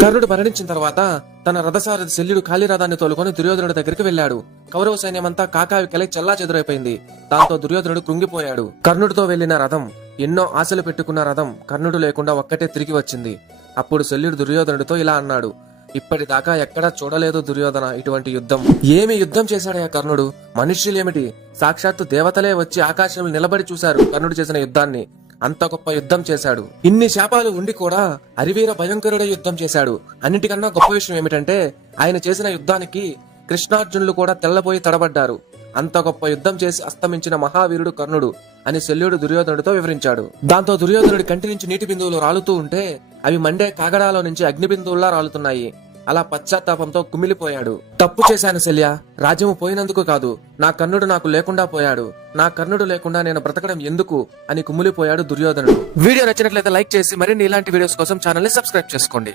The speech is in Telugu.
కర్ణుడు మరణించిన తర్వాత తన రథసారథి శల్యుడు కాళీరథాన్ని తోలుకొని దుర్యోధనుడి దగ్గరికి వెళ్లాడు. కౌరవ సైన్యమంతా కాకావికలై చెల్లా చెదురైపోయింది. దాంతో దుర్యోధనుడు కృంగిపోయాడు. కర్ణుడితో వెళ్లిన రథం, ఎన్నో ఆశలు పెట్టుకున్న రథం కర్ణుడు లేకుండా ఒక్కటే తిరిగి వచ్చింది. అప్పుడు శల్యుడు దుర్యోధనుడితో ఇలా అన్నాడు, ఇప్పటిదాకా ఎక్కడా చూడలేదు దుర్యోధన ఇటువంటి యుద్ధం. ఏమి యుద్ధం చేశాడయ్యా కర్ణుడు? మనుష్యులేమిటి, సాక్షాత్తు దేవతలే వచ్చి ఆకాశంలో నిలబడి చూశారు కర్ణుడు చేసిన యుద్ధాన్ని. అంత గొప్ప యుద్ధం చేశాడు. ఇన్ని శాపాలు ఉండి కూడా అరివీర భయంకరుడే యుద్ధం చేశాడు. అన్నిటికన్నా గొప్ప విషయం ఏమిటంటే ఆయన చేసిన యుద్ధానికి కృష్ణార్జునులు కూడా తెల్లబోయి తడబడ్డారు. అంత గొప్ప యుద్ధం చేసి అస్తమించిన మహావీరుడు కర్ణుడు అని శల్యుడు దుర్యోధనుడితో వివరించాడు. దాంతో దుర్యోధనుడి కంటి నుంచి నీటి బిందువులు రాలుతూ ఉంటే అవి మండే కాగడాలో నుంచి అగ్ని బిందువుల్లా రాలుతున్నాయి. అలా పశ్చాత్తాపంతో కుమిలిపోయాడు. తప్పు చేశాను శల్య, రాజ్యము పోయినందుకు కాదు, నా కర్ణుడు నాకు లేకుండా పోయాడు. నా కర్ణుడు లేకుండా నేను బ్రతకడం ఎందుకు అని కుమిలిపోయాడు దుర్యోధనుడు. వీడియో నచ్చినట్లయితే లైక్ చేసి మరిన్ని ఇలాంటి వీడియోస్ కోసం ఛానల్ ని సబ్స్క్రైబ్ చేసుకోండి.